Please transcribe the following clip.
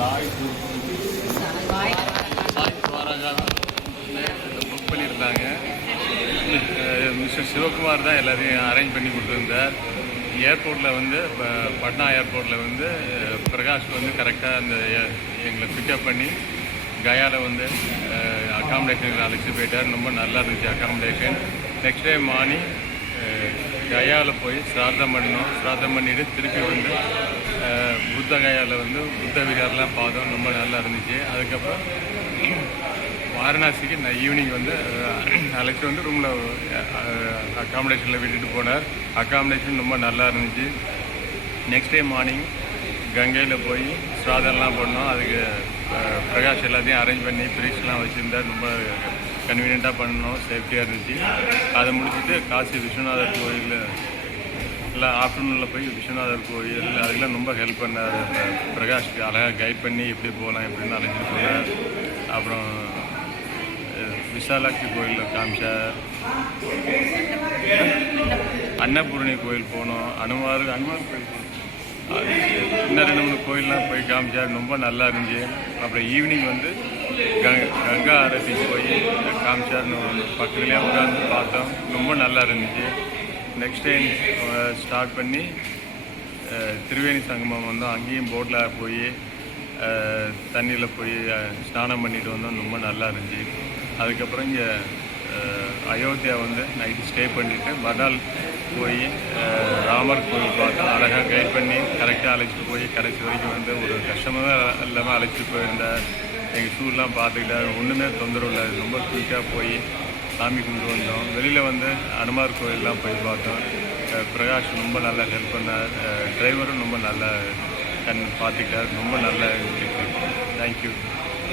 Sai Dwarka book பண்ணியிருந்தாங்க. Mister Sivakumar தான் எல்லாத்தையும் அரேஞ்ச் பண்ணி கொடுத்துருந்தார். ஏர்போர்ட்டில் வந்து இப்போ பட்னா ஏர்போர்ட்டில் வந்து பிரகாஷ் வந்து கரெக்டாக அந்த எங்களை பிக்கப் பண்ணி கயாவில் வந்து அக்காமடேஷனுக்கு அழைச்சி போயிட்டார். ரொம்ப நல்லா இருந்துச்சு அக்காமடேஷன். நெக்ஸ்ட் டே மார்னிங் கயாவில் போய் சிராத்தம் பண்ணோம். சிராத்தம் பண்ணிவிட்டு திருப்பி வந்து புத்த கயாவில் வந்து புத்த விகாரெலாம் பார்த்தோம். ரொம்ப நல்லா இருந்துச்சு. அதுக்கப்புறம் வாரணாசிக்கு நான் ஈவினிங் வந்து அழைச்சி வந்து ரூமில் அக்காமடேஷனில் விட்டுட்டு போனார். அக்காமடேஷன் ரொம்ப நல்லா இருந்துச்சு. நெக்ஸ்ட் டே மார்னிங் கங்கையில் போய் ஸ்ராதம்லாம் பண்ணோம். அதுக்கு பிரகாஷ் எல்லாத்தையும் அரேஞ்ச் பண்ணி ப்ரீஸ்லாம் வச்சுருந்தார். ரொம்ப கன்வீனியண்ட்டாக பண்ணோம், சேஃப்டியாக இருந்துச்சு. அதை முடிச்சுட்டு காசி விஸ்வநாதர் கோயில் எல்லாம் ஆஃப்டர்நூனில் போய் விஸ்வநாதர் கோயில் அதெல்லாம் ரொம்ப ஹெல்ப் பண்ணார். பிரகாஷ்க்கு அழகாக கைட் பண்ணி எப்படி போகலாம் எப்படின்னு அழைச்சிட்டு போனார். அப்புறம் விசாலாட்சி கோயிலில் காமிச்சார். அன்னபூரணி கோயில் போனோம். அனுமார் கோயில் இன்னும் 2-3 கோயிலெலாம் போய் காமிச்சார். ரொம்ப நல்லா இருந்துச்சு. அப்புறம் ஈவினிங் வந்து கங்கா ஆரத்திக்கு போய் காமிச்சார். பக்கத்துலேயே உட்காந்து பார்த்தோம். ரொம்ப நல்லா இருந்துச்சு. நெக்ஸ்ட் டைம் ஸ்டார்ட் பண்ணி திரிவேணி சங்கமம் வந்தோம். அங்கேயும் போட்டில் போய் தண்ணியில் போய் ஸ்நானம் பண்ணிட்டு வந்தோம். ரொம்ப நல்லா இருந்துச்சு. அதுக்கப்புறம் இங்கே அயோத்தியா வந்து நைட்டு ஸ்டே பண்ணிவிட்டு மறுநாள் போய் ராமர் கோயில் பார்த்தோம். அழகாக கைட் பண்ணி கரெக்டாக அழைச்சிட்டு போய் கடைசி வரைக்கும் வந்து ஒரு கஷ்டமாக இல்லாமல் அழைச்சிட்டு போயிருந்தார். எங்கள் ஷூலாம் பார்த்துக்கிட்டார். ஒன்றுமே தொந்தரவு இல்லை. ரொம்ப குயிக்காக போய் சாமி கும்பிட்டு வந்தோம். வெளியில் வந்து அனுமார் கோயிலெலாம் போய் பார்த்தோம். பிரகாஷ் ரொம்ப நல்லா ஹெல்ப் பண்ணார். டிரைவரும் ரொம்ப நல்லா பார்த்துக்கிட்டார். ரொம்ப நல்லா இருந்துச்சு. தேங்க்யூ.